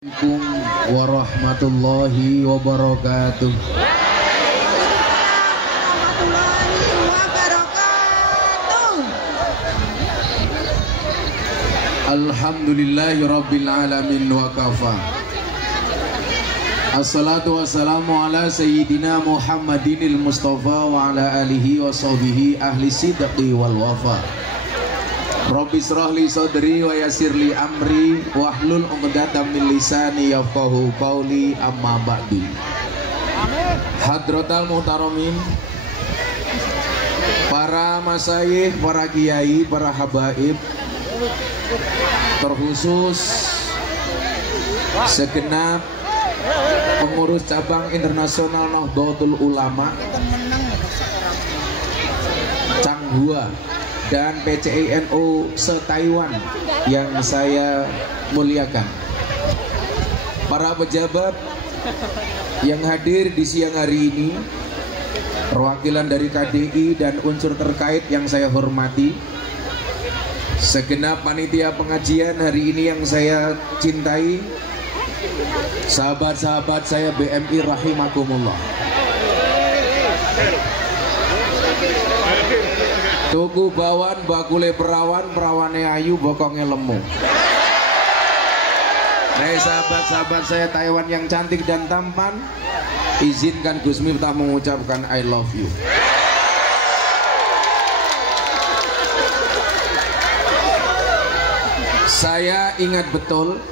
Assalamualaikum warahmatullahi wabarakatuh. Alhamdulillahi rabbil alamin wa kafa. Assalatu wassalamu ala sayyidina Muhammadinil Mustafa wa ala alihi wa sahbihi ahli sidqi wal wafa. Rabbi shrahli sadri wa yassirli amri wahlul 'uqdatam min lisani yafqahu qawli amma ba'du. Hadratal muhtaramin, para masyayikh, para kiai, para habaib, terkhusus segenap pengurus cabang internasional Nahdlatul Ulama Changhua dan PCI-NU se-Taiwan yang saya muliakan, para pejabat yang hadir di siang hari ini, perwakilan dari KDI dan unsur terkait yang saya hormati, segenap panitia pengajian hari ini yang saya cintai, sahabat-sahabat saya BMI rahimakumullah. Tuku bawan bakule perawan, perawane ayu bokongnya lemu. Hai sahabat-sahabat saya Taiwan yang cantik dan tampan, izinkan Gus Miftah mengucapkan I love you. Saya ingat betul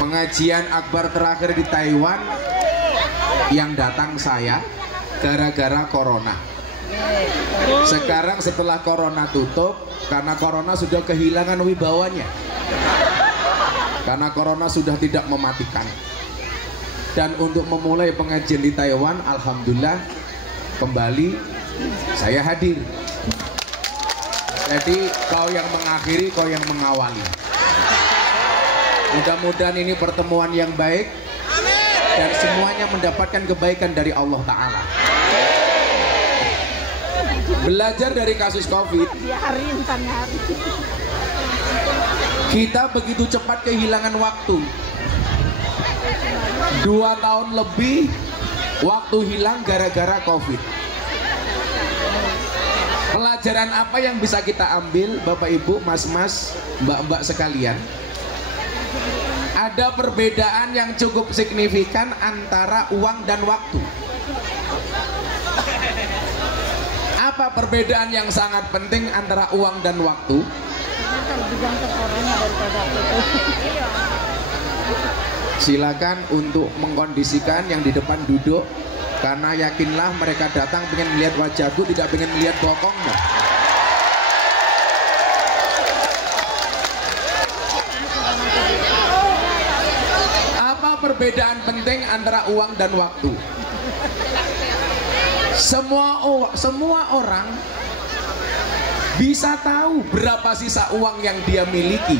pengajian akbar terakhir di Taiwan yang datang saya gara-gara corona. Sekarang setelah corona tutup, karena corona sudah kehilangan wibawanya, karena corona sudah tidak mematikan. Dan untuk memulai pengajian di Taiwan, alhamdulillah kembali saya hadir. Jadi kau yang mengakhiri, kau yang mengawali. Mudah-mudahan ini pertemuan yang baik dan semuanya mendapatkan kebaikan dari Allah Ta'ala. Belajar dari kasus COVID, kita begitu cepat kehilangan waktu. 2 tahun lebih waktu hilang gara-gara COVID. Pelajaran apa yang bisa kita ambil, Bapak Ibu, Mas-mas, Mbak-mbak sekalian? Ada perbedaan yang cukup signifikan antara uang dan waktu. Apa perbedaan yang sangat penting antara uang dan waktu? Silakan untuk mengkondisikan yang di depan duduk, karena yakinlah mereka datang pengen melihat wajahku, tidak pengen melihat bokongnya. Apa perbedaan penting antara uang dan waktu? Semua orang bisa tahu berapa sisa uang yang dia miliki,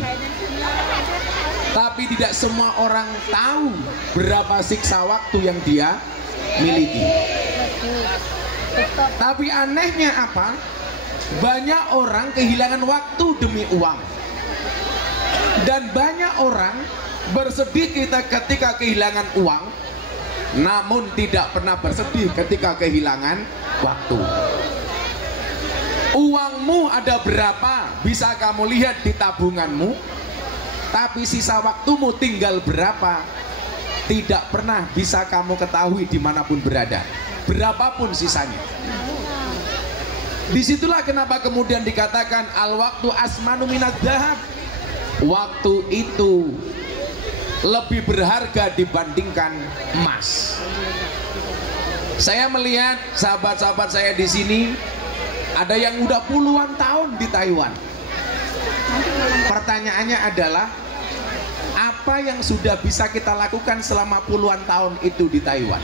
tapi tidak semua orang tahu berapa siksa waktu yang dia miliki. Tapi anehnya apa? Banyak orang kehilangan waktu demi uang, dan banyak orang bersedih ketika kehilangan uang, namun tidak pernah bersedih ketika kehilangan waktu. Uangmu ada berapa bisa kamu lihat di tabunganmu, tapi sisa waktumu tinggal berapa tidak pernah bisa kamu ketahui dimanapun berada, berapapun sisanya. Disitulah kenapa kemudian dikatakan al waktu asmanu minad dhahab. Waktu itu lebih berharga dibandingkan emas. Saya melihat sahabat-sahabat saya di sini ada yang udah puluhan tahun di Taiwan. Pertanyaannya adalah, apa yang sudah bisa kita lakukan selama puluhan tahun itu di Taiwan?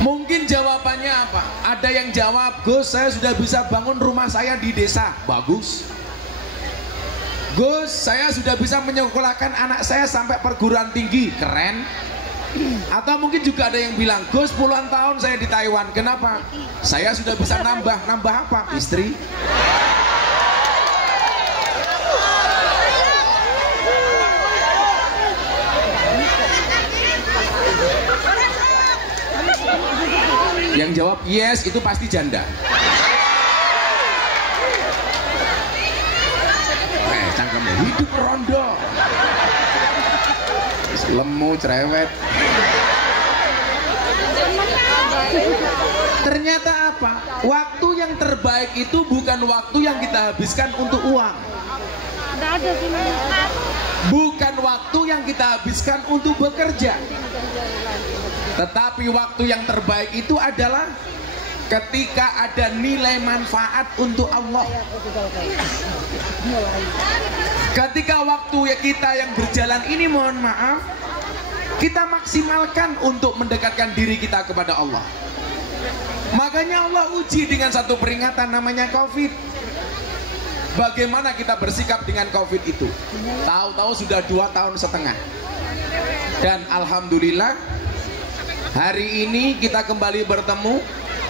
Mungkin jawabannya apa? Ada yang jawab, Gus, saya sudah bisa bangun rumah saya di desa. Bagus. Gus, saya sudah bisa menyekolahkan anak saya sampai perguruan tinggi. Keren. Atau mungkin juga ada yang bilang, Gus, puluhan tahun saya di Taiwan, kenapa? Saya sudah bisa nambah apa? Istri. yang jawab yes itu pasti janda. Cangkemnya hidup rondo, lemu cerewet. Ternyata apa? Waktu yang terbaik itu bukan waktu yang kita habiskan untuk uang. Bukan waktu yang kita habiskan untuk bekerja. Tetapi waktu yang terbaik itu adalah ketika ada nilai manfaat untuk Allah. Ketika waktu kita yang berjalan ini, mohon maaf, kita maksimalkan untuk mendekatkan diri kita kepada Allah. Makanya Allah uji dengan satu peringatan namanya COVID. Bagaimana kita bersikap dengan COVID itu? Tahu-tahu sudah 2,5 tahun. Dan alhamdulillah hari ini kita kembali bertemu.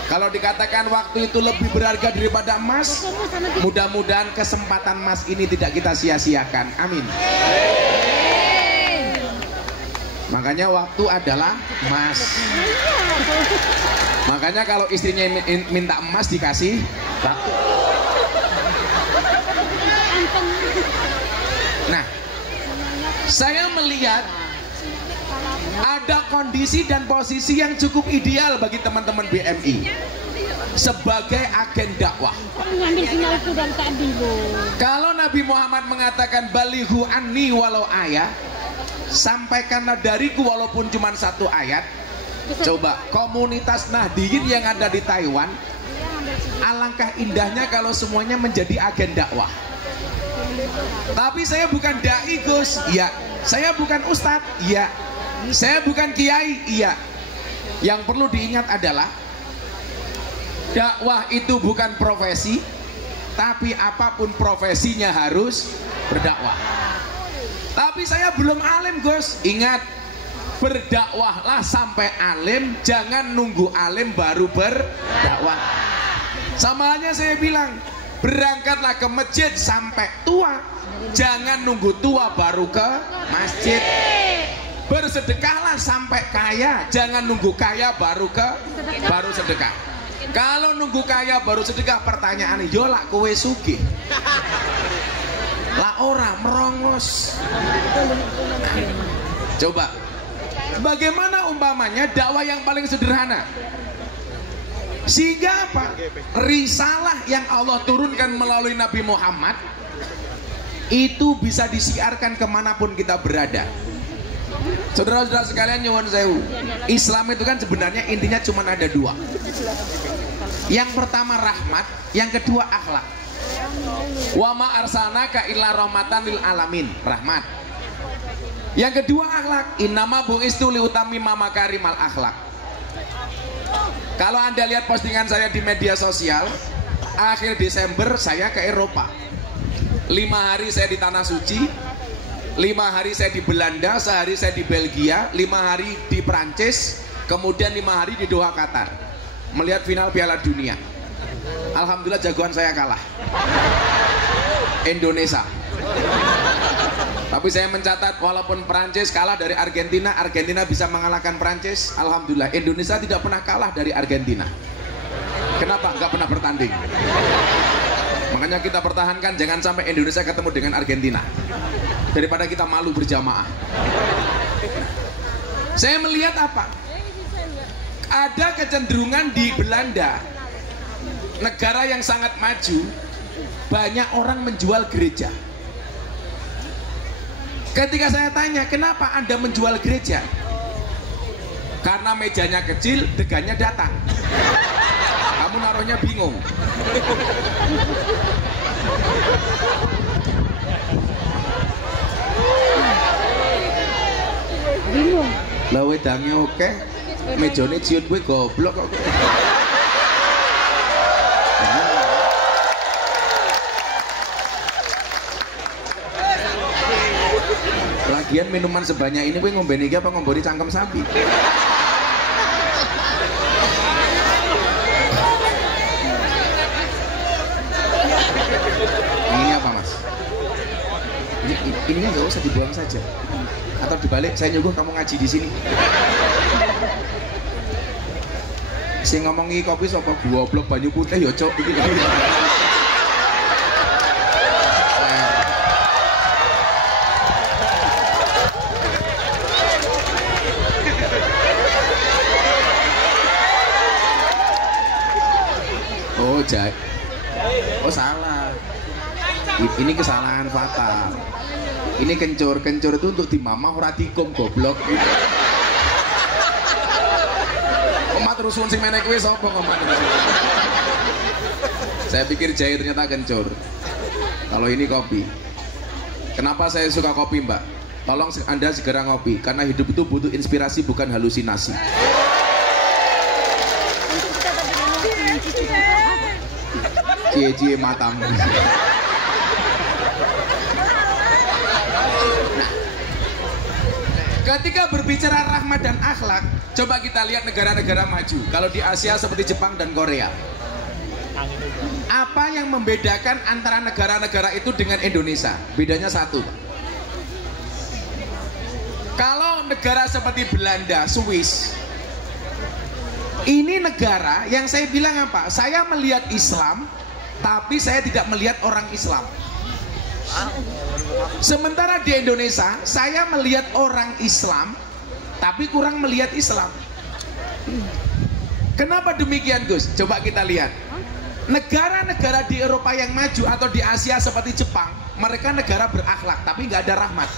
Kalau dikatakan waktu itu lebih berharga daripada emas, mudah-mudahan kesempatan emas ini tidak kita sia-siakan. Amin. Makanya waktu adalah emas. Makanya kalau istrinya minta emas dikasih waktu. Nah, saya melihat ada kondisi dan posisi yang cukup ideal bagi teman-teman BMI sebagai agen dakwah. Kalau Nabi Muhammad mengatakan balighu anni walau ayat, sampaikanlah dariku walaupun cuma 1 ayat. Coba komunitas Nahdiyin yang ada di Taiwan, alangkah indahnya kalau semuanya menjadi agen dakwah. Tapi saya bukan dai, Gus. Ya. Saya bukan ustadz. Ya. Saya bukan kiai. Iya. Yang perlu diingat adalah dakwah itu bukan profesi, tapi apapun profesinya harus berdakwah. Tapi saya belum alim, Gus. Ingat, berdakwahlah sampai alim, jangan nunggu alim baru berdakwah. Sama halnya saya bilang, berangkatlah ke masjid sampai tua, jangan nunggu tua baru ke masjid. Bersedekahlah sampai kaya, jangan nunggu kaya baru sedekah. Kalau nunggu kaya baru sedekah, pertanyaannya, yo lak kowe sugih, lah ora merongos. Coba, bagaimana umpamanya dakwah yang paling sederhana? Sehingga apa? Risalah yang Allah turunkan melalui Nabi Muhammad itu bisa disiarkan kemanapun kita berada. Saudara-saudara sekalian, nyuwun sewu, Islam itu kan sebenarnya intinya cuma ada 2. Yang pertama rahmat, yang kedua akhlak. Wa ma arsalnaka illa rahmatan lil alamin, rahmat. Yang kedua akhlak, innama bu'istu liutammima makarimal akhlak. Kalau Anda lihat postingan saya di media sosial, akhir Desember saya ke Eropa. 5 hari saya di Tanah Suci, 5 hari saya di Belanda, sehari saya di Belgia, 5 hari di Prancis, kemudian 5 hari di Doha, Qatar, melihat final Piala Dunia. Alhamdulillah jagoan saya kalah, Indonesia. Tapi saya mencatat, walaupun Prancis kalah dari Argentina, Argentina bisa mengalahkan Prancis. Alhamdulillah, Indonesia tidak pernah kalah dari Argentina. Kenapa? Nggak pernah bertanding. Makanya kita pertahankan, jangan sampai Indonesia ketemu dengan Argentina, daripada kita malu berjamaah. Saya melihat apa? Ada kecenderungan di Belanda, negara yang sangat maju, banyak orang menjual gereja. Ketika saya tanya, kenapa Anda menjual gereja? Karena mejanya kecil, degannya datang. Kamu naruhnya bingung. Bingung. Lah wedange oke, mejane ciut kowe goblok kok. Lagian minuman sebanyak ini kowe ngombeni iki apa ngomboni cangkem sapi? Ini apa, Mas? Ininya nggak usah dibuang saja. Atau dibalik, saya nyuguh kamu ngaji di sini. Sing ngomongi kopi sapa goblok banyu putih ya cuk iki. Oh, Jack. Oh, salah. Ini kesalahan fatal. Ini kencur itu untuk dimamah ora dikum goblok. Omat rusun sing meneh kuwi sapa omat rusun? Saya pikir Jai ternyata kencur. Kalau ini kopi. Kenapa saya suka kopi, Mbak? Tolong Anda segera ngopi karena hidup itu butuh inspirasi bukan halusinasi. Cie-cie matamu. Nah, ketika berbicara rahmat dan akhlak, coba kita lihat negara-negara maju. Kalau di Asia seperti Jepang dan Korea, apa yang membedakan antara negara-negara itu dengan Indonesia? Bedanya satu. Kalau negara seperti Belanda, Swiss, ini negara yang saya bilang apa? Saya melihat Islam, tapi saya tidak melihat orang Islam. Sementara di Indonesia, saya melihat orang Islam, tapi kurang melihat Islam. Kenapa demikian, Gus? Coba kita lihat. Negara-negara di Eropa yang maju atau di Asia seperti Jepang, mereka negara berakhlak, tapi nggak ada rahmat.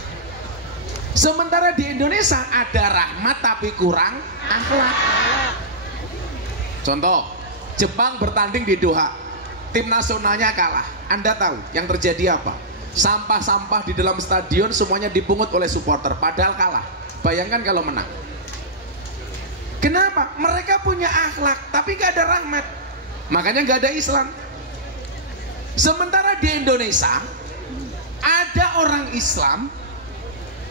Sementara di Indonesia ada rahmat, tapi kurang akhlak. Contoh, Jepang bertanding di Doha. Tim nasionalnya kalah. Anda tahu yang terjadi apa? Sampah-sampah di dalam stadion semuanya dipungut oleh supporter, padahal kalah. Bayangkan kalau menang. Kenapa? Mereka punya akhlak, tapi gak ada rahmat. Makanya gak ada Islam. Sementara di Indonesia ada orang Islam,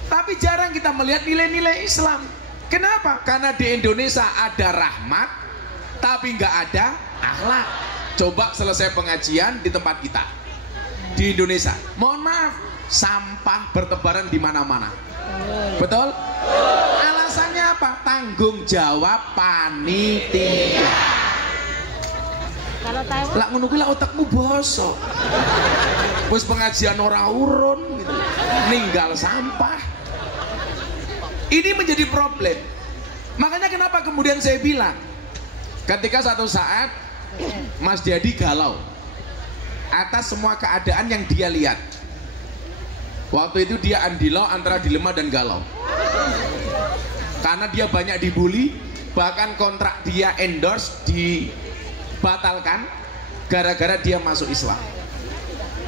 tapi jarang kita melihat nilai-nilai Islam. Kenapa? Karena di Indonesia ada rahmat, tapi gak ada akhlak. Coba selesai pengajian di tempat kita di Indonesia, mohon maaf, sampah bertebaran di mana-mana. Betul? Alasannya apa? Tanggung jawab panitia. Lah ngono kuwi lah otakmu bosok. Wis pengajian ora urun gitu. Ninggal sampah. Ini menjadi problem. Makanya kenapa kemudian saya bilang, ketika satu saat Mas Jadi galau atas semua keadaan yang dia lihat. Waktu itu dia andilo antara dilema dan galau. Karena dia banyak dibully, bahkan kontrak dia endorse dibatalkan gara-gara dia masuk Islam.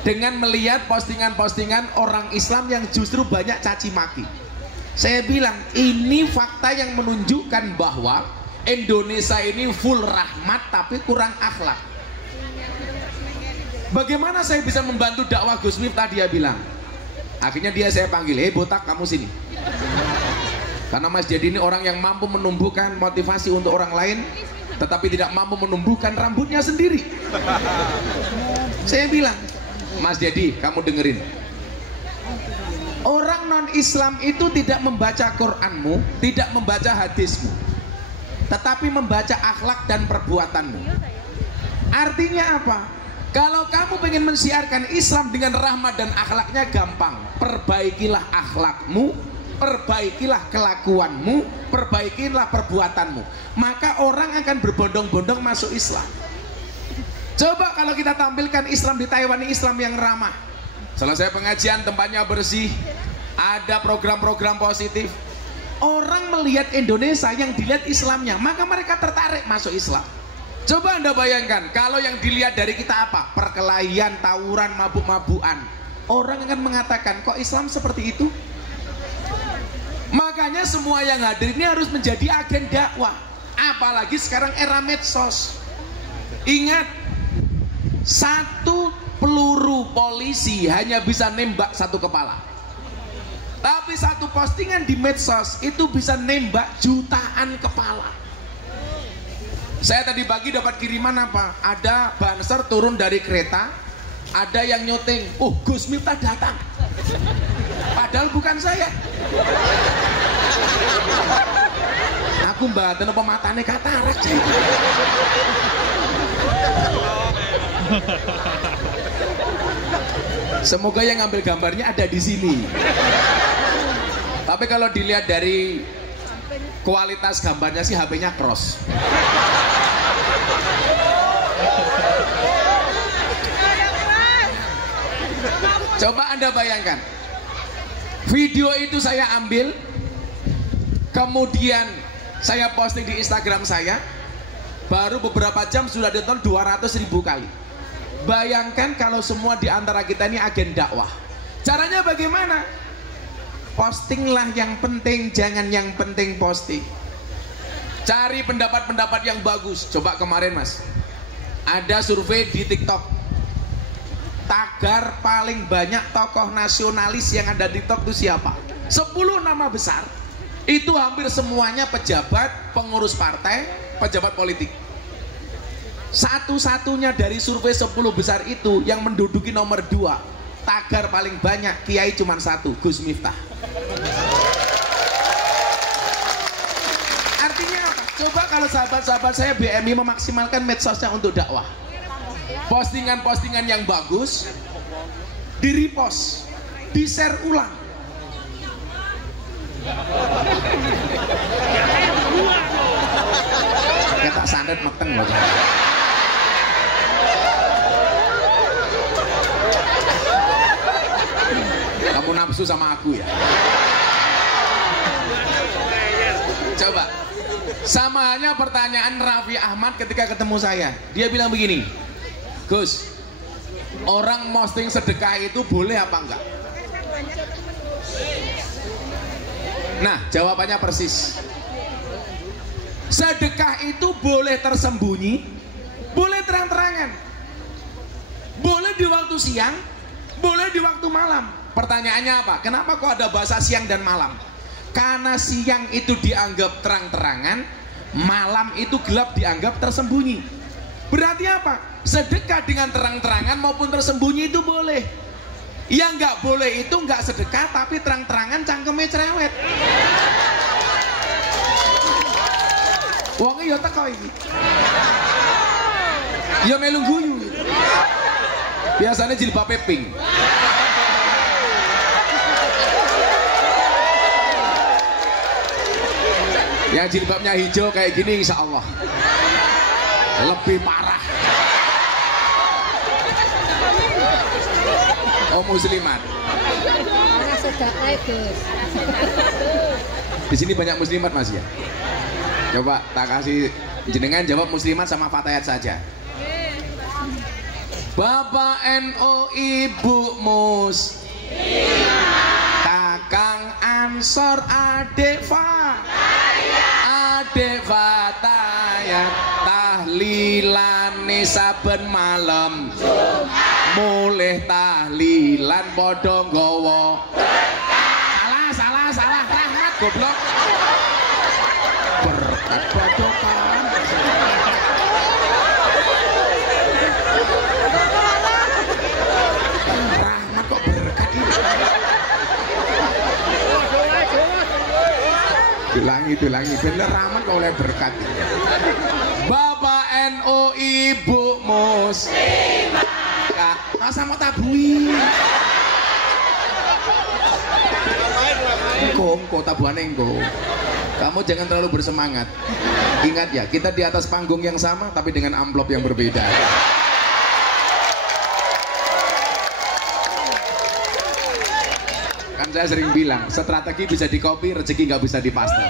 Dengan melihat postingan-postingan orang Islam yang justru banyak caci maki. Saya bilang ini fakta yang menunjukkan bahwa Indonesia ini full rahmat tapi kurang akhlak. Bagaimana saya bisa membantu dakwah Gus Miftah? Dia bilang. Akhirnya saya panggil, "Hei botak, kamu sini." Karena Mas Jadi ini orang yang mampu menumbuhkan motivasi untuk orang lain, tetapi tidak mampu menumbuhkan rambutnya sendiri. Saya bilang, "Mas Jadi, kamu dengerin. Orang non-Islam itu tidak membaca Quranmu, tidak membaca hadismu, tetapi membaca akhlak dan perbuatanmu. Artinya apa? Kalau kamu ingin mensiarkan Islam dengan rahmat dan akhlaknya gampang. Perbaikilah akhlakmu, perbaikilah kelakuanmu, perbaikilah perbuatanmu. Maka orang akan berbondong-bondong masuk Islam. Coba kalau kita tampilkan Islam di Taiwan, Islam yang ramah. Selesai pengajian tempatnya bersih, ada program-program positif. Orang melihat Indonesia yang dilihat Islamnya, maka mereka tertarik masuk Islam. Coba Anda bayangkan, kalau yang dilihat dari kita apa? Perkelahian, tawuran, mabuk-mabukan. Orang akan mengatakan, kok Islam seperti itu? Makanya semua yang hadir ini harus menjadi agen dakwah. Apalagi sekarang era medsos. Ingat, satu peluru polisi hanya bisa nembak satu kepala. Tapi satu postingan di medsos itu bisa nembak jutaan kepala. Saya tadi pagi dapat kiriman apa? Ada banser turun dari kereta, ada yang nyuting, "Oh, Gus Miftah datang." Padahal bukan saya. Aku mbaten apa matane katarak jadi. Semoga yang ngambil gambarnya ada di sini. Tapi kalau dilihat dari kualitas gambarnya sih HP-nya cross. Coba Anda bayangkan, video itu saya ambil, kemudian saya posting di Instagram saya, baru beberapa jam sudah ditonton 200.000 kali. Bayangkan kalau semua di antara kita ini agen dakwah. Caranya bagaimana? Postinglah yang penting, jangan yang penting posting. Cari pendapat-pendapat yang bagus. Coba kemarin Mas, ada survei di TikTok. Tagar paling banyak tokoh nasionalis yang ada di TikTok itu siapa? 10 nama besar. Itu hampir semuanya pejabat, pengurus partai, pejabat politik. Satu-satunya dari survei 10 besar itu yang menduduki nomor 2, tagar paling banyak kiai cuma 1, Gus Miftah. Artinya apa? Coba kalau sahabat-sahabat saya BMI memaksimalkan medsosnya untuk dakwah. Postingan-postingan yang bagus di repost, di share ulang. Kita sandet meteng loh. Kamu nafsu sama aku ya? Coba. Sama halnya pertanyaan Raffi Ahmad ketika ketemu saya. Dia bilang begini, Gus, orang posting sedekah itu boleh apa enggak? Nah, jawabannya persis. Sedekah itu boleh tersembunyi, boleh terang-terangan. Boleh di waktu siang, boleh di waktu malam. Pertanyaannya apa? Kenapa kok ada bahasa siang dan malam? Karena siang itu dianggap terang-terangan, malam itu gelap dianggap tersembunyi. Berarti apa? Sedekah dengan terang-terangan maupun tersembunyi itu boleh. Yang nggak boleh itu nggak sedekah tapi terang-terangan cangkeme cerewet. Wonge ya teko iki. Ya melu guyu. Biasanya jilbabe pink. Yang jilbabnya hijau kayak gini insya Allah lebih parah. Oh muslimat. Di sini banyak muslimat Mas ya. Coba tak kasih jenengan jawab muslimat sama fatayat saja. Bapak NU, Ibu Muslimat, Kakang Ansor, Adik Fatayat, tahlilane saben malam, mulih tahlilan padha nggawa. Salah Rahmat goblok. Berkat badokan. Rahmat kok berkat ini. Dilangi bener Rahmat kok oleh berkat. Bapak NU, Ibu Muslimat, masa mau tabui. Engko tabuhane engko. Kamu jangan terlalu bersemangat. Ingat ya, kita di atas panggung yang sama tapi dengan amplop yang berbeda. Kan saya sering bilang, strategi bisa di-copy, rezeki nggak bisa dipaste.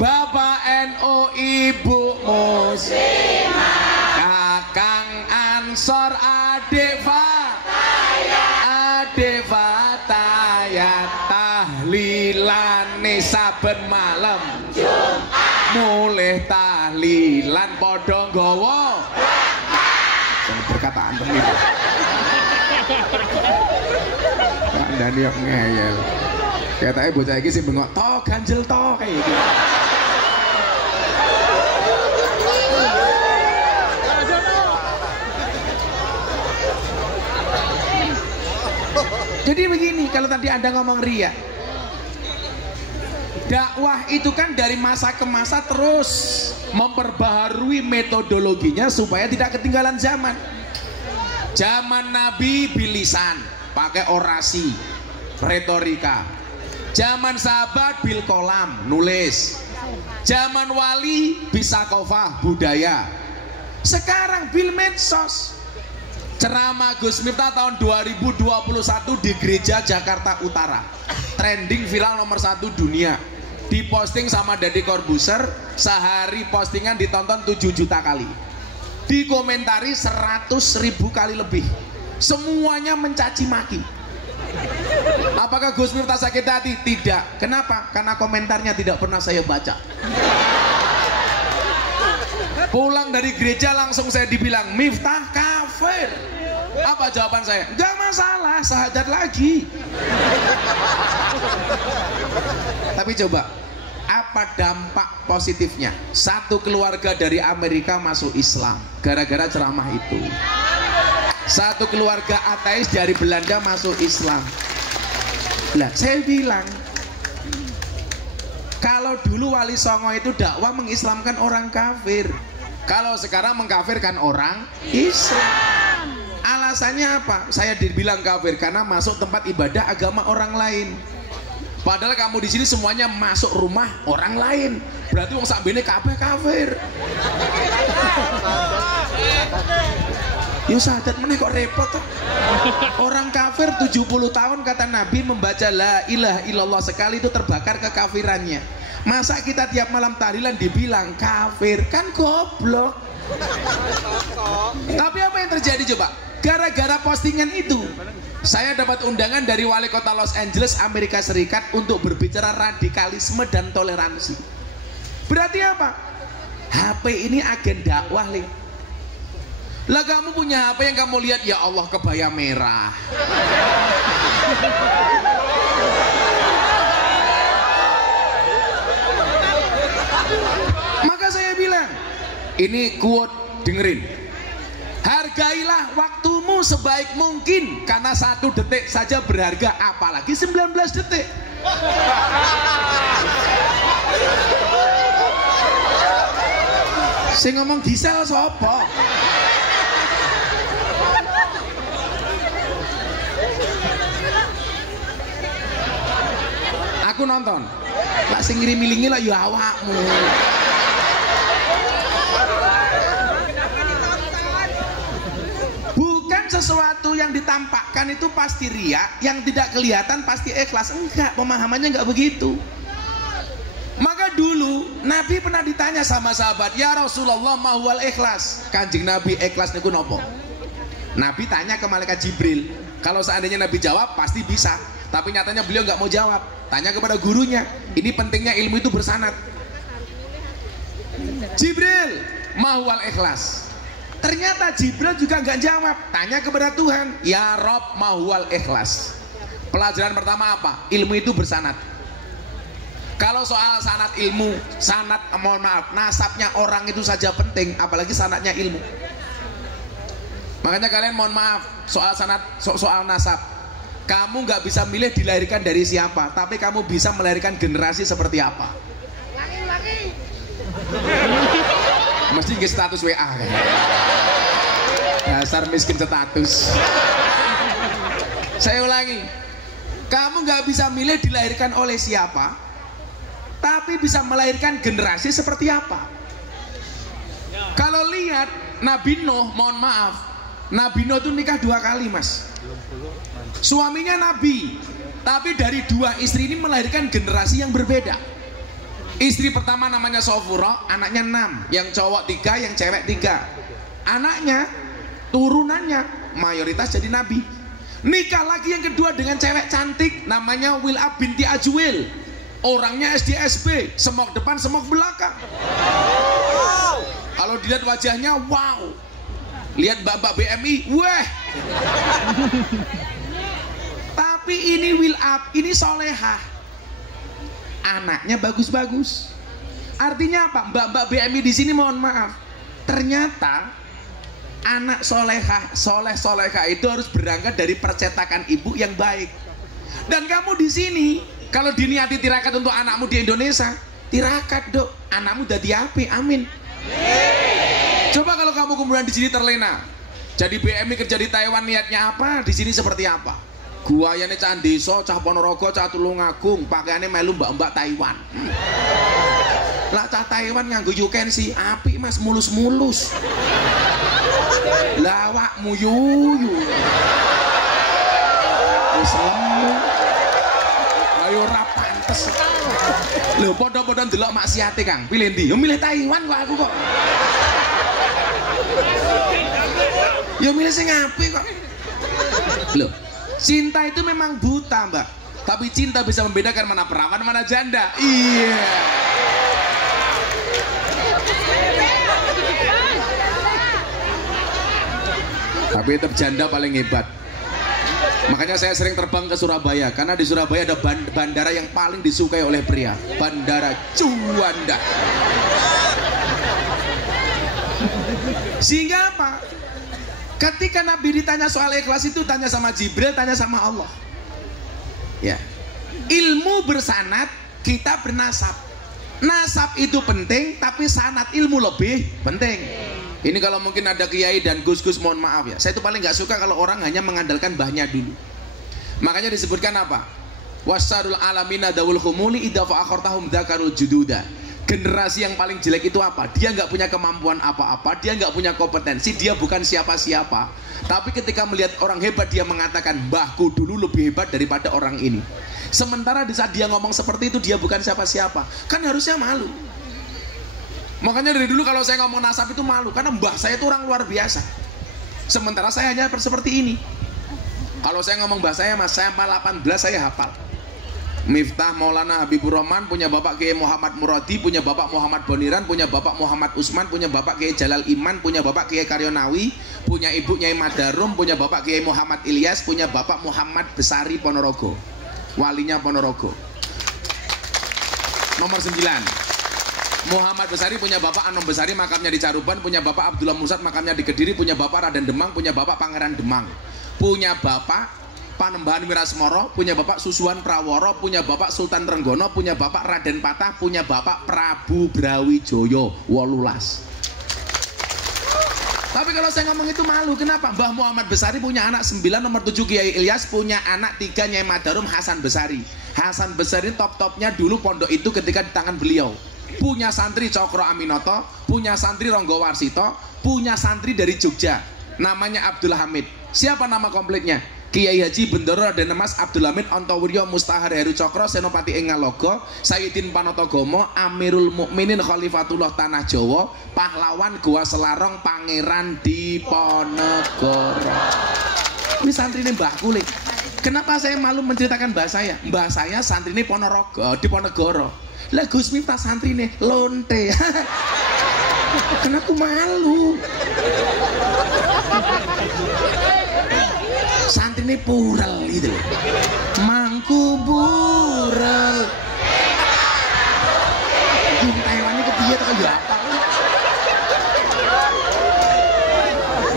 Bapak NU, Ibu Muslimat, Kakang Ansor, Adik Fatayat, tahlilane saben malam, mulih tahlilan padha nggawa. Perkataan pemilu. Kandhane yo ngeyel. Ketake bocah iki sing bengok to ganjel to kayak gitu. Jadi begini, kalau tadi Anda ngomong ria, Dakwah itu kan dari masa ke masa terus memperbaharui metodologinya supaya tidak ketinggalan zaman. Zaman Nabi bilisan, pakai orasi, retorika. Zaman sahabat bil kolam, nulis. Zaman wali bisa kofah, budaya. Sekarang bil medsos. Ceramah Gus Miftah tahun 2021 di Gereja Jakarta Utara, trending viral nomor 1 dunia, diposting sama Deddy Corbuzier, sehari postingan ditonton 7 juta kali, dikomentari 100.000 kali lebih, semuanya mencaci maki. Apakah Gus Miftah sakit hati? Tidak. Kenapa? Karena komentarnya tidak pernah saya baca. Pulang dari gereja langsung saya dibilang Miftah kafir. Apa jawaban saya? Gak masalah, sahadat lagi. Tapi coba, apa dampak positifnya? Satu keluarga dari Amerika masuk Islam gara-gara ceramah itu. Satu keluarga ateis dari Belanda masuk Islam. Lah, saya bilang, kalau dulu Wali Songo itu dakwah mengislamkan orang kafir, kalau sekarang mengkafirkan orang Islam. Alasannya apa? Saya dibilang kafir karena masuk tempat ibadah agama orang lain. Padahal kamu di sini semuanya masuk rumah orang lain. Berarti wong sakbene kabeh kafir. Yo sahadat meneh kok repot tuh. Orang kafir 70 tahun kata Nabi membaca la ilaha illallah sekali itu terbakar kekafirannya. Masa kita tiap malam tahlilan dibilang kafir? Kan goblok. Tapi apa yang terjadi coba? Gara-gara postingan itu saya dapat undangan dari wali kota Los Angeles, Amerika Serikat untuk berbicara radikalisme dan toleransi. Berarti apa? HP ini agen dakwah, Li. Lah kamu punya HP yang kamu lihat, ya Allah kebaya merah. Maka saya bilang, ini quote, dengerin. Hargailah waktumu sebaik mungkin, karena 1 detik saja berharga, apalagi 19 detik. Saya ngomong Gisel sopo? Aku nonton. Lah sing ngirim-ngiringi lah ya awakmu. Bukan sesuatu yang ditampakkan itu pasti riya, yang tidak kelihatan pasti ikhlas. Enggak, pemahamannya enggak begitu. Maka dulu Nabi pernah ditanya sama sahabat, ya Rasulullah mahwal ikhlas. Kanjeng Nabi, ikhlas niku nopo? Nabi tanya ke malaikat Jibril. Kalau seandainya Nabi jawab pasti bisa, tapi nyatanya beliau nggak mau jawab. Tanya kepada gurunya. Ini pentingnya ilmu itu bersanad. Jibril, mahwal ikhlas. Ternyata Jibril juga nggak jawab. Tanya kepada Tuhan, ya Rob, mahwal ikhlas. Pelajaran pertama apa? Ilmu itu bersanad. Kalau soal sanad ilmu, sanad, mohon maaf, nasabnya orang itu saja penting, apalagi sanadnya ilmu. Makanya kalian mohon maaf, soal sanad, soal nasab, kamu nggak bisa milih dilahirkan dari siapa, tapi kamu bisa melahirkan generasi seperti apa. Laki-laki. Mesti ke status WA kan? Dasar miskin status. Saya ulangi, kamu nggak bisa milih dilahirkan oleh siapa, tapi bisa melahirkan generasi seperti apa. Kalau lihat Nabi Nuh, mohon maaf, Nabi Nuh itu nikah 2 kali, Mas. Suaminya Nabi, tapi dari 2 istri ini melahirkan generasi yang berbeda. Istri pertama namanya Sofura, anaknya 6, yang cowok 3, yang cewek 3. Anaknya, turunannya mayoritas jadi Nabi. Nikah lagi yang kedua dengan cewek cantik, namanya Wil'ab binti Ajwil. Orangnya SDSB, semok depan, semok belakang. Kalau dilihat wajahnya, wow. Lihat mbak-mbak BMI, weh. Tapi ini Wil'ab, ini solehah. Anaknya bagus-bagus. Artinya apa? Mbak-mbak BMI di sini mohon maaf. Ternyata anak solehah, soleh-solehah itu harus berangkat dari percetakan ibu yang baik. Dan kamu di sini Kalau diniati tirakat untuk anakmu di Indonesia, tirakat dok, anakmu dadi apik, amin. Coba kalau kamu kemudian di sini terlena, jadi BMI kerja di Taiwan, niatnya apa? Di sini seperti apa? Guayane cah desa, cah Ponorogo, cah Tulungagung, pakaiannya melu mbak-mbak Taiwan. Lah cah Taiwan nganggo yukensi, apik mas, mulus-mulus. Lawakmu yuyu. Wis lemu. Ayo ora pantes. Lho padha-padha ndelok maksiate Kang. Pilih ndi? Yo milih Taiwan kok aku kok. Yo milih sing apik kok. Loh, cinta itu memang buta, Mbak. Tapi cinta bisa membedakan mana perawan, mana janda. Iya. Tapi tetap janda paling hebat. Makanya saya sering terbang ke Surabaya, karena di Surabaya ada bandara yang paling disukai oleh pria, Bandara Juanda. Sehingga apa? Ketika Nabi ditanya soal ikhlas itu, tanya sama Jibril, tanya sama Allah. Ya, ilmu bersanad, kita bernasab. Nasab itu penting, tapi sanad ilmu lebih penting. Ini kalau mungkin ada kiai dan gus-gus, mohon maaf ya, saya itu paling nggak suka kalau orang hanya mengandalkan mbahnya dulu. Makanya disebutkan apa? Wasarul alamina dawul khumuli idafa akhortahum dakarul jududa. Generasi yang paling jelek itu apa? Dia nggak punya kemampuan apa-apa, dia nggak punya kompetensi, dia bukan siapa-siapa. Tapi ketika melihat orang hebat, dia mengatakan, mbahku dulu lebih hebat daripada orang ini. Sementara di saat dia ngomong seperti itu, dia bukan siapa-siapa. Kan harusnya malu. Makanya dari dulu kalau saya ngomong nasab itu malu, karena mbah saya itu orang luar biasa. Sementara saya hanya seperti ini. Kalau saya ngomong mbah saya, mas, saya 18 saya hafal. Miftah Maulana Habibur Rahman, punya bapak Kiai Muhammad Muradi, punya bapak Muhammad Boniran, punya bapak Muhammad Usman, punya bapak Kiai Jalal Iman, punya bapak Kiai Karyonawi, punya ibu Nyai Madarum, punya bapak Kiai Muhammad Ilyas, punya bapak Muhammad Besari Ponorogo, walinya Ponorogo. Nomor 9, Muhammad Besari punya bapak Anom Besari, makamnya di Caruban, punya bapak Abdullah Musad, makamnya di Kediri, punya bapak Raden Demang, punya bapak Pangeran Demang, punya bapak Panembahan Wirasmoro, punya bapak Susuan Praworo, punya bapak Sultan Trenggono, punya bapak Raden Patah, punya bapak Prabu Brawijoyo 18. Tapi kalau saya ngomong itu malu, kenapa? Mbah Muhammad Besari punya anak 9, nomor 7 Kiai Ilyas, punya anak 3 Nyai Madarum, Hasan Besari. Hasan Besari top-topnya dulu pondok itu ketika di tangan beliau. Punya santri Cokro Aminoto, punya santri Ronggo Warsito, punya santri dari Jogja, namanya Abdul Hamid. Siapa nama komplitnya? Kiai Haji Bendoro Raden Mas Abdul Hamid Ontowiryo Mustahar Heru Cokro Senopati ing Ngalogo, Sayyidin Panotogomo, Amirul Mukminin Khalifatullah Tanah Jawa, pahlawan Goa Selarong, Pangeran Diponegoro. Ini santri ini Mbah Kulit. Kenapa saya malu menceritakan mbah saya? Mbah saya santri ini Diponegoro. Lah Gus Miftah santri ini lonte. Karena aku malu. Santri ini pural gitu. Mangku bural. Di Taiwan ini kepiye to ya apa?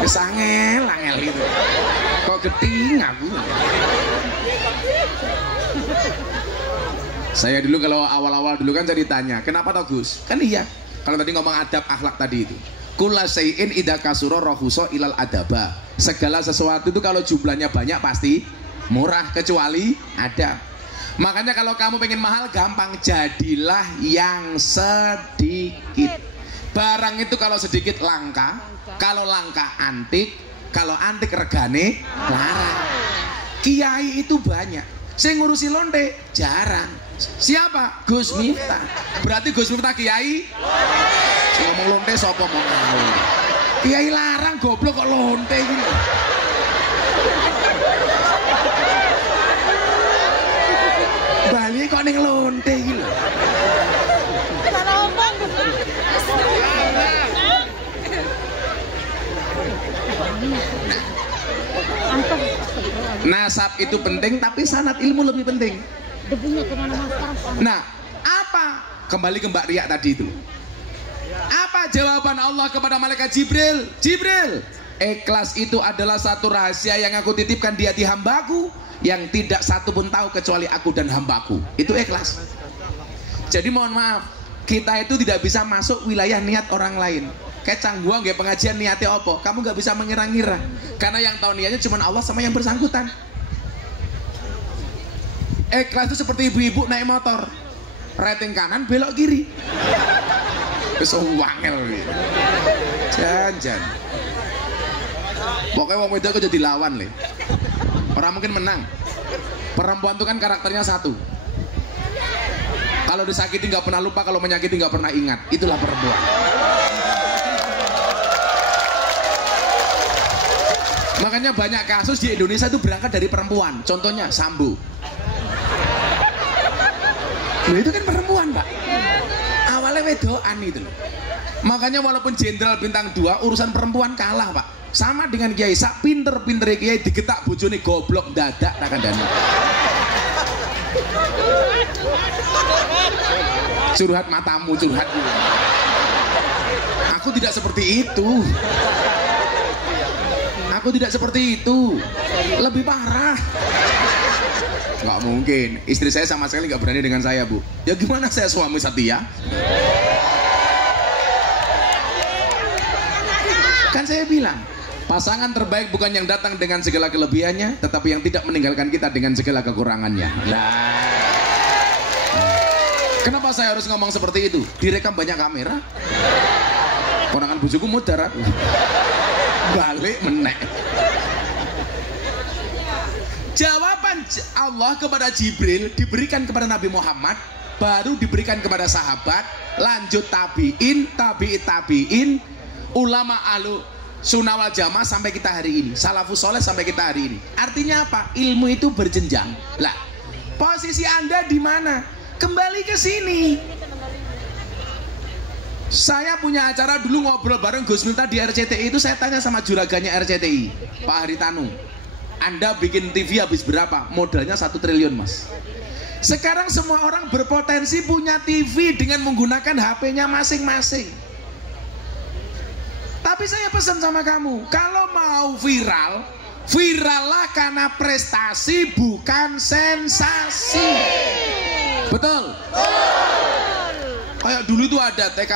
Wis angel gitu. Kok geting aku. Saya dulu kalau awal-awal dulu kan saya ditanya, kenapa toh Gus? Kan iya. Kalau tadi ngomong adab akhlak tadi itu. Kula sayin idza kasura rahusa ilal adaba. Segala sesuatu itu kalau jumlahnya banyak pasti murah, kecuali adab. Makanya kalau kamu pengen mahal gampang, jadilah yang sedikit. Barang itu kalau sedikit langka, kalau langka antik, kalau antik regane larang. Kiai itu banyak, saya ngurusi lonte jarang. Siapa? Gus Miftah. Berarti Gus Miftah kiai? Ngomong lonte sapa mau tahu. Kiai larang goblok kok lonte gitu. Bali kok ning lonte gitu. Nasab itu penting, tapi sanad ilmu lebih penting. Nah, apa? Kembali ke Mbak Ria tadi itu. Apa jawaban Allah kepada malaikat Jibril? Jibril, ikhlas itu adalah satu rahasia yang aku titipkan di hati hambaku, yang tidak satu pun tahu kecuali aku dan hambaku. Itu ikhlas. Jadi mohon maaf, kita itu tidak bisa masuk wilayah niat orang lain. Kayak cangguang nggak pengajian niatnya apa? Kamu nggak bisa mengira-ngira, karena yang tahu niatnya cuma Allah sama yang bersangkutan. Ikhlas itu seperti ibu-ibu naik motor, rating kanan belok kiri. Kesewangel gitu. Jangan. Pokoknya wong wedok jadi lawan le. Orang mungkin menang. Perempuan itu kan karakternya satu. Kalau disakiti nggak pernah lupa, kalau menyakiti nggak pernah ingat. Itulah perempuan. Makanya banyak kasus di Indonesia itu berangkat dari perempuan. Contohnya Sambo. Loh, itu kan perempuan pak. Awalnya wedoan itu loh. Makanya walaupun jenderal bintang 2 urusan perempuan kalah pak. Sama dengan Kiai, sak pinter-pinter Kiai digetak bojone goblok dadak tak kandhani. Curhat matamu, curhat. Aku tidak seperti itu. Aku tidak seperti itu. Lebih parah. Nggak mungkin. Istri saya sama sekali nggak berani dengan saya, Bu. Ya gimana saya suami setia? Kan saya bilang, pasangan terbaik bukan yang datang dengan segala kelebihannya, tetapi yang tidak meninggalkan kita dengan segala kekurangannya. Lah. Kenapa saya harus ngomong seperti itu? Direkam banyak kamera. Ponakan bojoku mudar aku. Balik menek. Jawaban Allah kepada Jibril diberikan kepada Nabi Muhammad, baru diberikan kepada sahabat, lanjut tabiin, tabiin, ulama ahlu sunnah wal jamaah sampai kita hari ini, salafus soleh sampai kita hari ini. Artinya apa? Ilmu itu berjenjang. Lah, posisi Anda di mana? Kembali ke sini. Saya punya acara dulu ngobrol bareng Gus Miftah di RCTI itu, saya tanya sama juraganya RCTI, Pak Haritanu, Anda bikin TV habis berapa? Modalnya 1 triliun mas. Sekarang semua orang berpotensi punya TV dengan menggunakan HP-nya masing-masing. Tapi saya pesan sama kamu, kalau mau viral, virallah karena prestasi bukan sensasi. Betul? Kayak dulu itu ada TK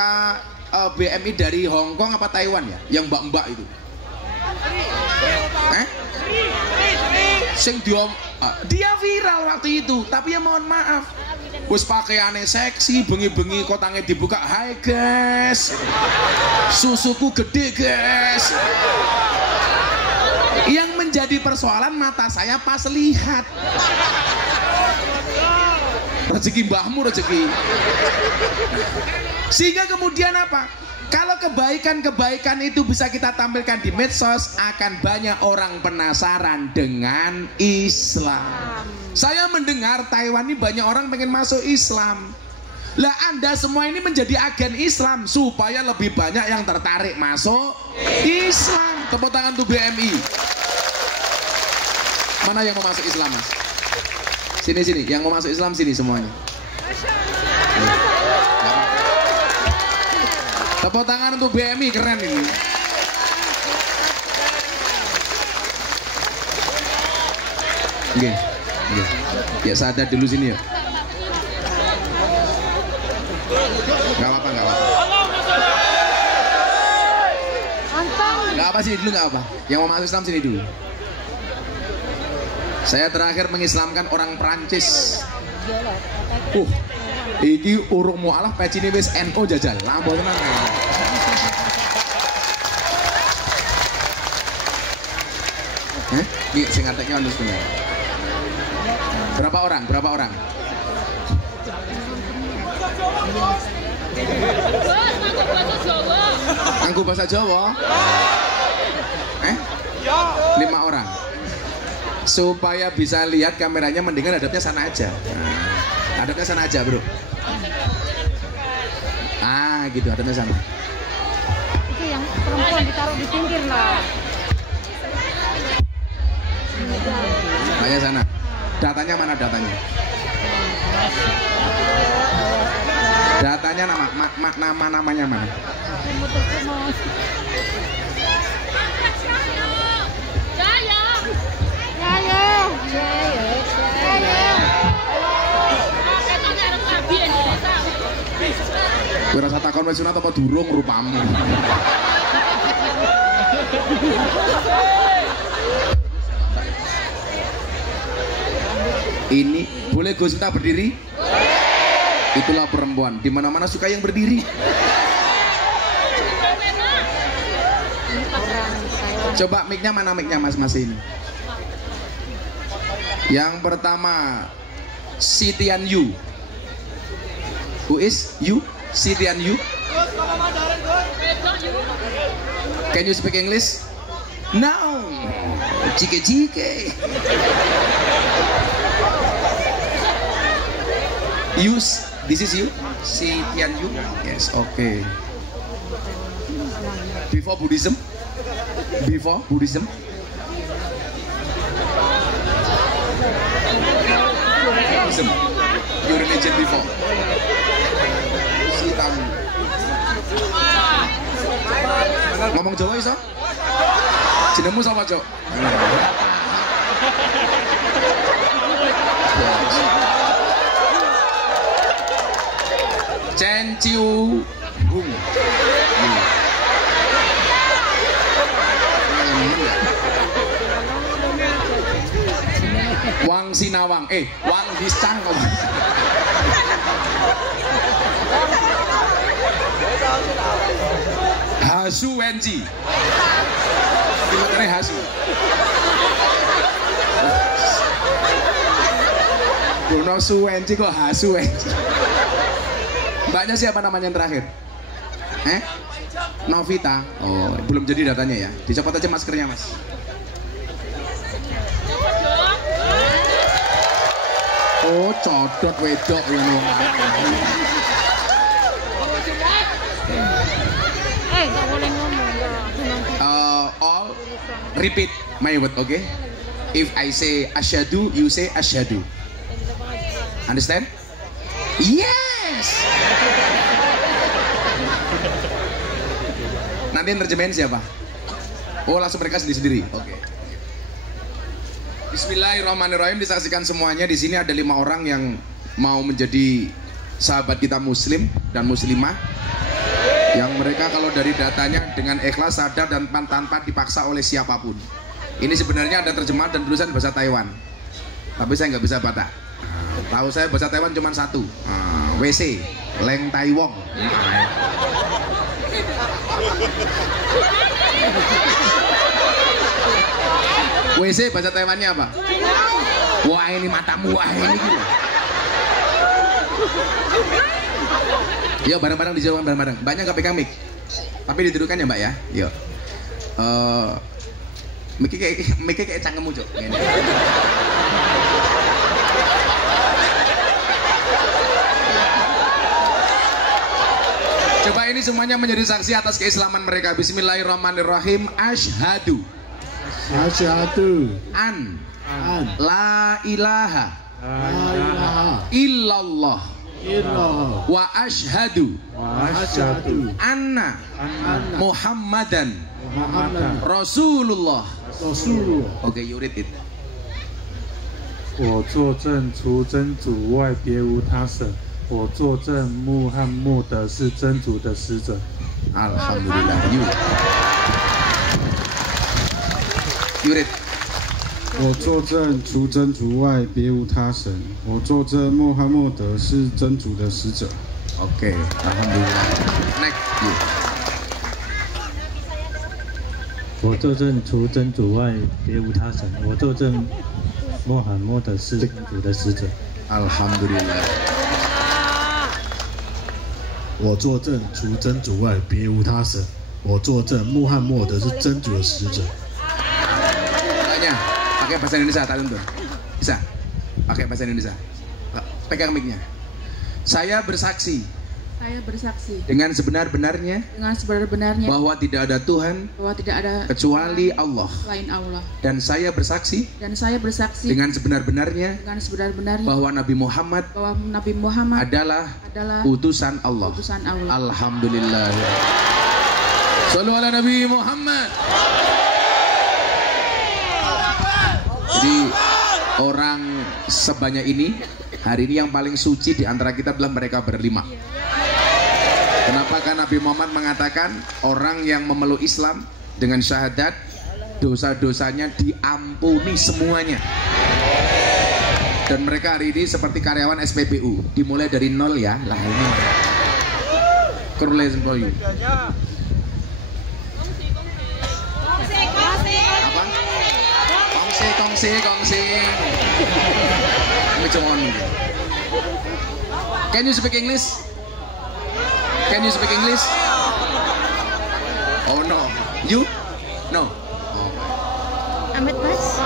BMI dari Hong Kong apa Taiwan ya, yang mbak-mbak itu. Sing dia viral waktu itu, tapi ya mohon maaf, wis pakaiannya seksi, bengi-bengi kotangnya dibuka, hai guys, susuku gede guys. Yang menjadi persoalan mata saya pas lihat. Rezeki mbahmu rezeki. Sehingga kemudian apa? Kalau kebaikan-kebaikan itu bisa kita tampilkan di medsos, akan banyak orang penasaran dengan Islam. Saya mendengar Taiwan ini banyak orang pengen masuk Islam. Lah Anda semua ini menjadi agen Islam supaya lebih banyak yang tertarik masuk Islam. Tepuk tangan untuk BMI. Mana yang mau masuk Islam mas? Sini, yang mau masuk Islam sini semuanya. Tepuk tangan untuk BMI, keren ini. Oke. Ya sadar dulu sini ya. Gak apa-apa. Gak apa sini dulu, gak apa. Yang mau masuk Islam sini dulu. Saya terakhir mengislamkan orang Prancis. Iki urung mualaf pecine wis NO jajal. Lambo tenan. Iki sing ngateknya anu sebenarnya. Berapa orang? Anggo bahasa Jawa. 5 orang. Supaya bisa lihat kameranya, mendingan hadapnya sana aja. Hadapnya sana aja bro. Gitu, hadapnya sana. Itu yang perempuan ditaruh di pinggir lah. Makanya sana. Datanya mana datanya? Datanya namanya mana? Jaya. takon wis sunat apa durung rupamu. Ini boleh Gus kita berdiri? Itulah perempuan, di mana-mana suka yang berdiri. Coba mic-nya mana mic-nya Mas ini? Yang pertama Sitian Yu. Who is you? Sitian Yu. Can you speak English? No. Jike. This is you? Sitian Yu? Yes, okay. Before Buddhism? Before Buddhism? Buddhism. Your religion before? Sitian Yu. Ngomong Jawa iso? Jenengmu sapa, Cok? Chen Chiu Hung. Wang Sinawang. Wang Discang. Hasu Wenji. Gimana Hasu? Bruno Suwenji kok Hasu Wenji. Mbaknya siapa namanya yang terakhir? Novita. Oh, belum jadi datanya ya. Dicopot aja maskernya, Mas. Oh, codot wedok ngono. Nggak boleh ngomong ya. All repeat my word, okay? If I say asyhadu, you say asyhadu. Understand? Yes. Nanti yang terjemahin siapa? Oh, langsung mereka sendiri-sendiri. Oke. Bismillahirrahmanirrahim. Disaksikan semuanya. Di sini ada 5 orang yang mau menjadi sahabat kita Muslim dan Muslimah. Yang mereka kalau dari datanya dengan ikhlas, sadar dan tanpa dipaksa oleh siapapun. Ini sebenarnya ada terjemahan dan tulisan bahasa Taiwan. Tapi saya nggak bisa baca. Tahu saya bahasa Taiwan cuma satu. WC, Leng Taiwong. WC bahasa Taiwannya apa? Wah ini matamu, wah ini gitu. Ya bareng-bareng dijawab bareng-bareng. Mbaknya nggak pegang mic, tapi didudukkan ya Mbak ya. Yuk. Mic kayak cangkemmu Cok. Coba ini semuanya menjadi saksi atas keislaman mereka. Bismillahirrahmanirrahim. Asyhadu an la ilaha illallah wa asyhadu anna Muhammadan Rasulullah. Okay, you read it. 我作证，除真主外，别无他神。我作证，穆罕默德是真主的使者。Alhamdulillah. You read. 我作证，除真主外，别无他神。我作证，穆罕默德是真主的使者。Okay, Alhamdulillah. Next. You. 我作证，除真主外，别无他神。我作证，穆罕默德是真主的使者。Alhamdulillah. 我作证，除真主外，别无他神。我作证，穆罕默德是真主的使者。Tanya, pakai bahasa Indonesia, tak tuntun. Bisa? Pakai bahasa Indonesia. Pegang mic-nya. Saya bersaksi dengan sebenar-benarnya bahwa tidak ada Tuhan kecuali Allah. Dan saya bersaksi dengan sebenar-benarnya bahwa Nabi Muhammad adalah utusan Allah. Alhamdulillah. Shallu ala Nabi Muhammad. Jadi orang sebanyak ini hari ini yang paling suci di antara kita adalah mereka berlima. Kenapa? Karena Nabi Muhammad mengatakan orang yang memeluk Islam dengan syahadat, dosa-dosanya diampuni semuanya. Dan mereka hari ini seperti karyawan SPBU, dimulai dari nol ya. Lah ini Kurles boy. Apa? Kongsi. Can you speak English? Can you speak English? Oh no. You? No. Oh. Amit Mas.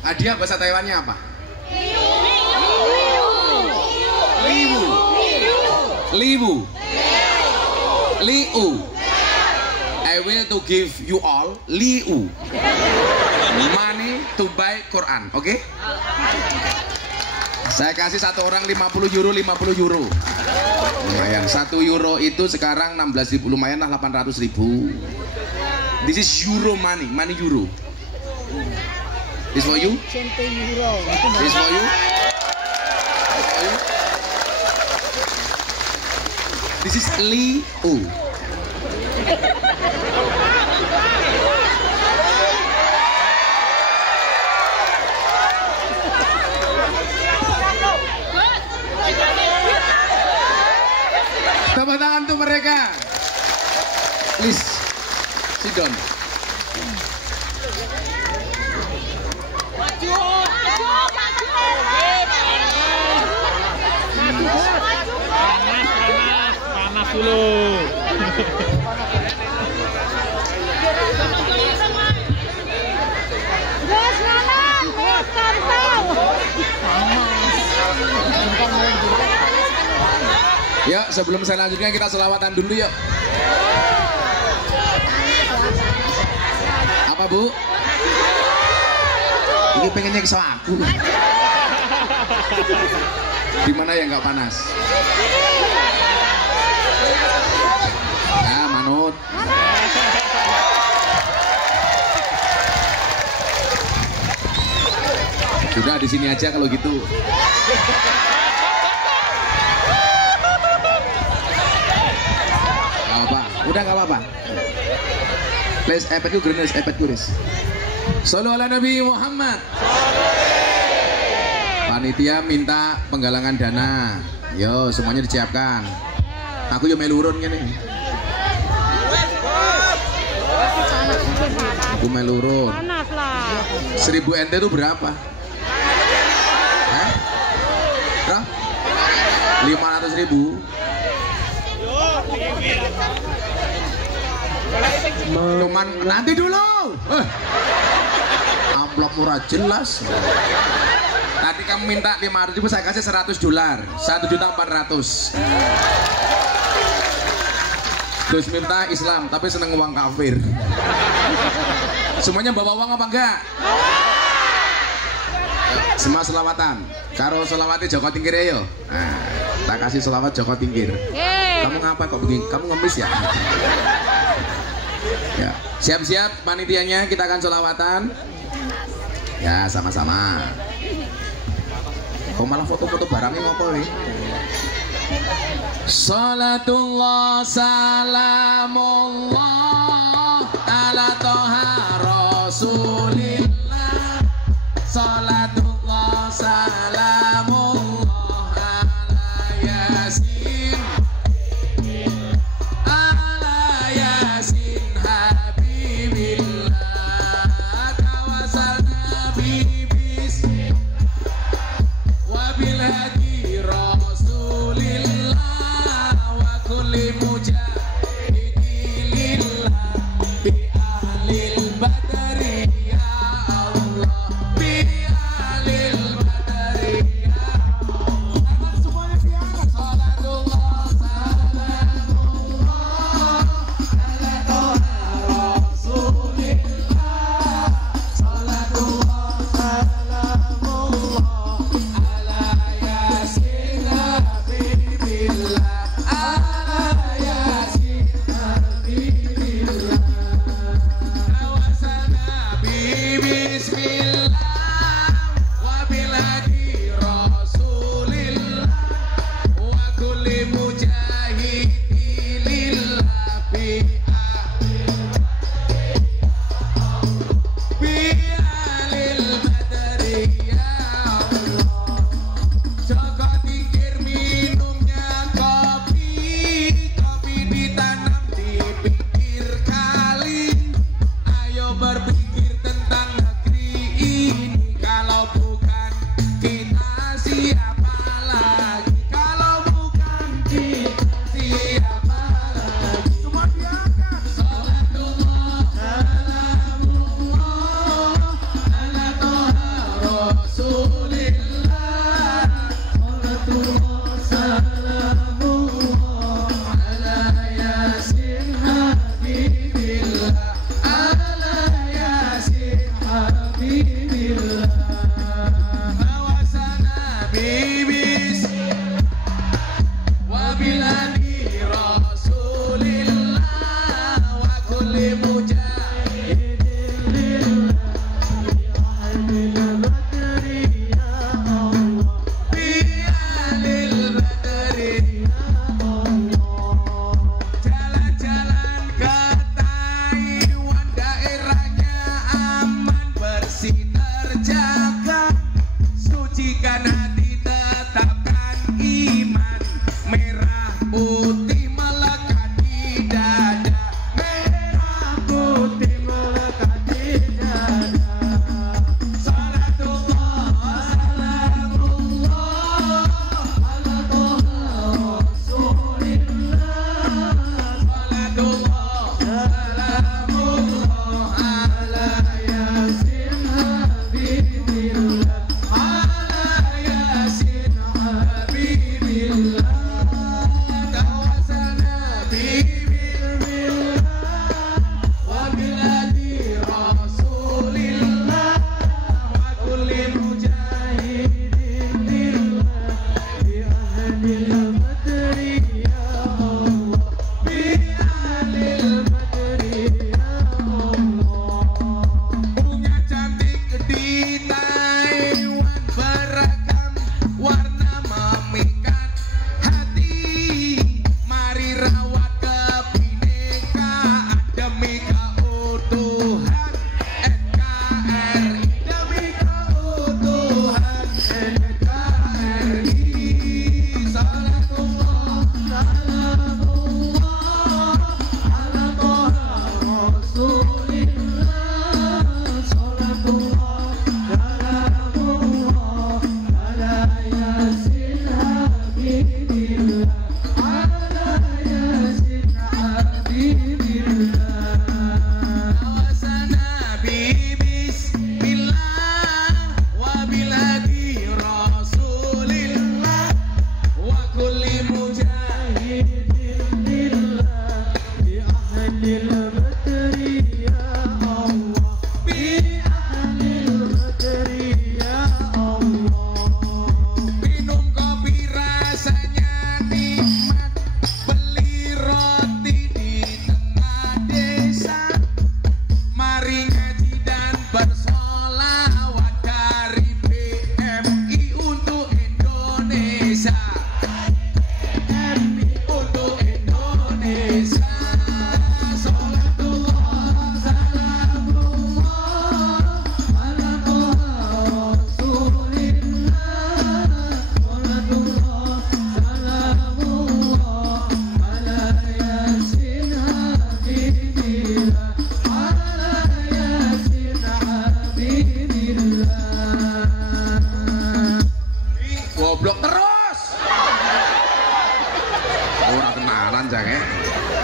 Hadiah bahasa Taiwannya apa? Liu. I will to give you all liu. Money to buy Quran, oke? Okay? Saya kasih satu orang 50 euro. Lumayan, 1 euro itu sekarang 16.000, lumayan lah 800.000. This is euro money euro. This for you? This for you? This is Liu. Tepuk tangan untuk mereka. Please, sit down. Panas dulu. Gus Nanang, kantau. Ya, sebelum saya lanjutkan kita selawatan dulu yuk. Apa Bu? Ini pengennya kesel aku. Gimana ya nggak panas? Ah, manut. Sudah di sini aja kalau gitu. Udah nggak apa-apa. Please, iPadku grenis, iPadku guys. Sallu ala Nabi Muhammad. Panitia minta penggalangan dana. Yo, semuanya disiapkan. Aku yo melurun gini. Aku melurun. 1000 NT itu berapa? Hah? Berapa? 500.000. Cuman nanti dulu. Amplop murah jelas. Tadi kamu minta 500.000, saya kasih $100. $1.400.000. Gus minta Islam tapi seneng uang kafir. Semuanya bawa uang apa enggak? Semua selawatan. Karo selawati Joko Tingkir yo. Nah, tak kasih selawat Joko Tingkir. Kamu ngapa kok begini? Kamu ngemis ya? Ya, siap-siap panitianya, kita akan selawatan. Ya, sama-sama. Kok malah foto-foto barangnya ngopo nih? Salatullah salamullah ala toha rasulillah. Salatullah salamullah ala yasin. Ala yasin habibillah.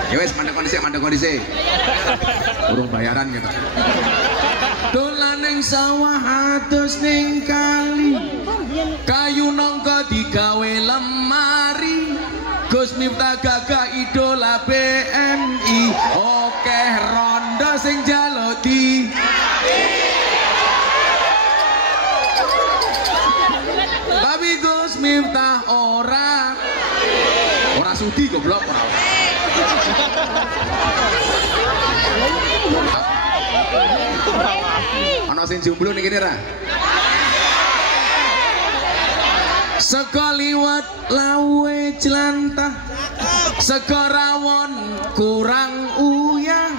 Ya wes mandek kondisi. Urung bayaran gitu. Dolan ning sawah atus ning kali. Kayu nangka digawe lemari. Gus Miftah gagah idola BMI. Oke rondo sing jaluk di. Tapi Gus Miftah ora sudi goblok ora. Ana sing jomblo ning kene ra? Sekaliwat lawe jelantah Sekorawon kurang uyah,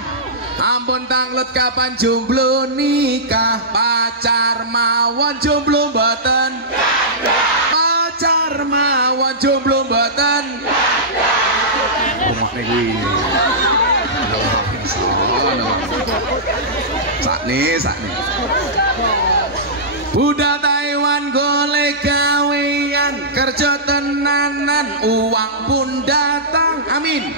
ampun tanglet kapan jomblo nikah. Pacar mawon jomblo mboten, pacar mawon jomblo mboten. Rumah kuwi sakne budal Taiwan golek gawean, kerja tenanan uang pun datang, amin.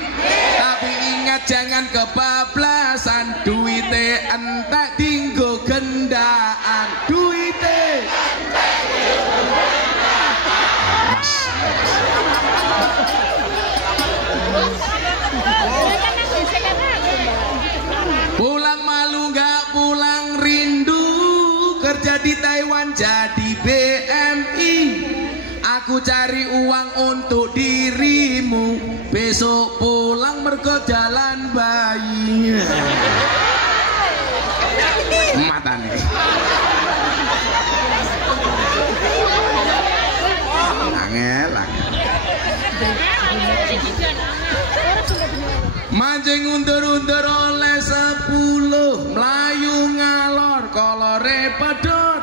Tapi ingat jangan kebablasan, duite entek dinggo gendaan, duite pulang malu nggak pulang rindu, kerja di Taiwan jadi BMI. Aku cari uang untuk dirimu, besok pulang mergo jalan bayi. Mata nih angel. Mancing undur-undur oleh 10, melayu ngalor kolore pedot.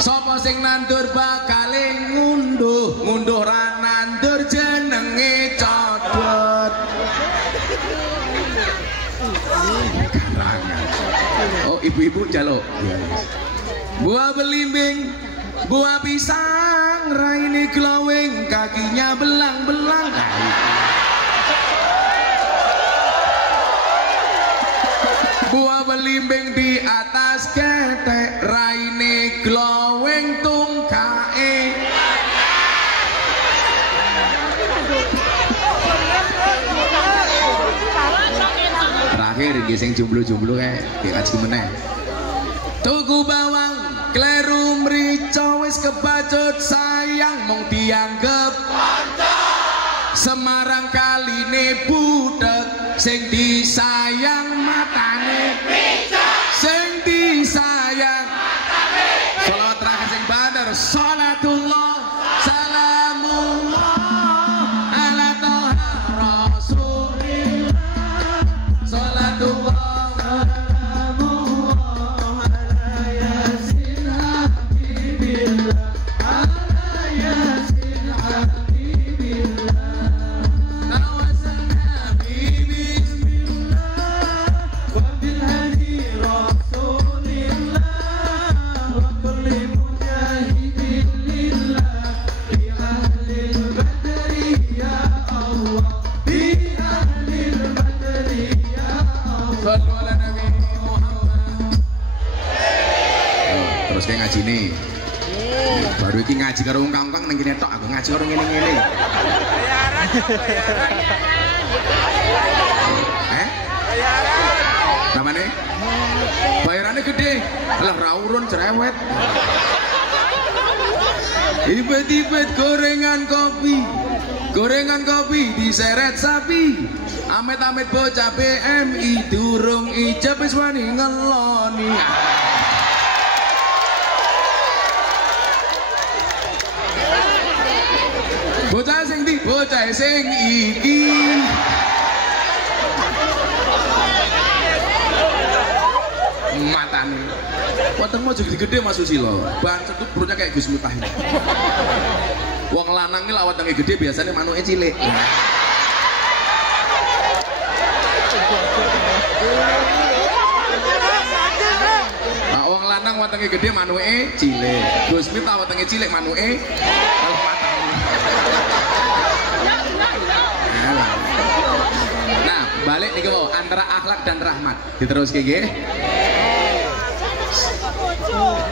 Sopo sing nandur bakal ngunduh ra nandur jenenge codot. Oh ibu-ibu jaluk. Buah belimbing, buah pisang, raine glowing, kakinya belang-belang. Buah belimbing di atas ketek, raine glowing tungkae. Terakhir iki sing jomblo-jomblo kae dikaji meneh. Tuku bawang kleru mrica wis kebacut sayang mung dianggep Semarang kaline budek, sing disayang matane sing disayang salawat terakhir sing bandar. Salatullah salamullah ala toha rasulillah, salatullah salamullah ala yasin habibillah, ala yasin habibillah. Terus kayak ngaji nih, baru ini ngaji karo ungkang-ungkang neng gini tok, aku ngaji karo ngene-ngene. Nama nih? Bayarannya gede, lah rawurun cerewet. Ibet-ibet gorengan kopi diseret sapi. Amit-amit bocah BMI durung ijab wis wani ngeloni. Bocah sing di, bocah sing iki. Matane. Wonten mau jadi gede Mas Susilo. Bancet tuh perutnya kayak Gus Miftah ini. Wong lanang iki lak wetenge gede biasanya manuke cilik. Nah, wong lanang wetenge gede manuke cilik. Gus Miftah wetenge cilik manuke balik nih kau antara akhlak dan rahmat diterus nggih.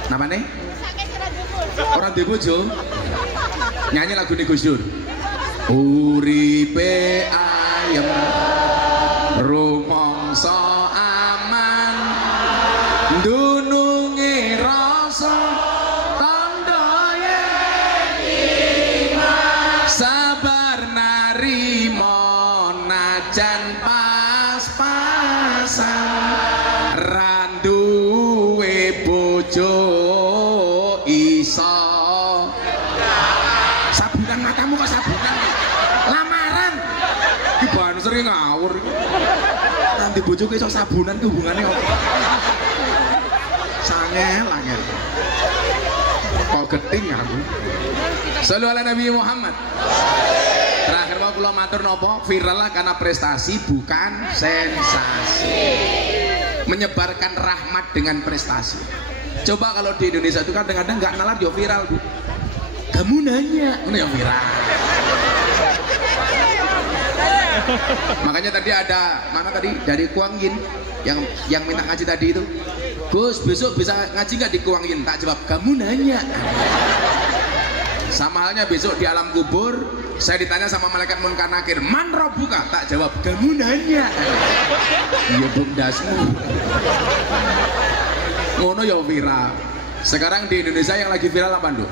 Napa nih? Orang di bojo nyanyi lagu nih Gus Dur. Uripe ayem rumangsa aman dununge rasa tandha yen sabar narima najan randuwe bojo iso sabunan matamu kok sabunan lamaran iki Tuhan, sering ngawur. Nanti bojoku iso sabunan ku hubungannya apa? Sangel. Kok geting aku. Shallu ala Nabi Muhammad. Terakhir mau kula matur napa? Viral lah karena prestasi bukan sensasi. Menyebarkan rahmat dengan prestasi. Coba kalau di Indonesia itu kadang-kadang nggak nalar yo viral, Bu. Kamu nanya, ini yang viral. Makanya tadi ada mana tadi dari Kuang Yin yang minta ngaji tadi itu. Gus, besok bisa ngaji nggak di Kuang Yin? Tak jawab, kamu nanya. Sama halnya besok di alam kubur, saya ditanya sama malaikat munkar nakir, man robbuka? Tak jawab, kamu nanya. Iya bundasmu. Ngono ya viral. Sekarang di Indonesia yang lagi viral apa, Nduk?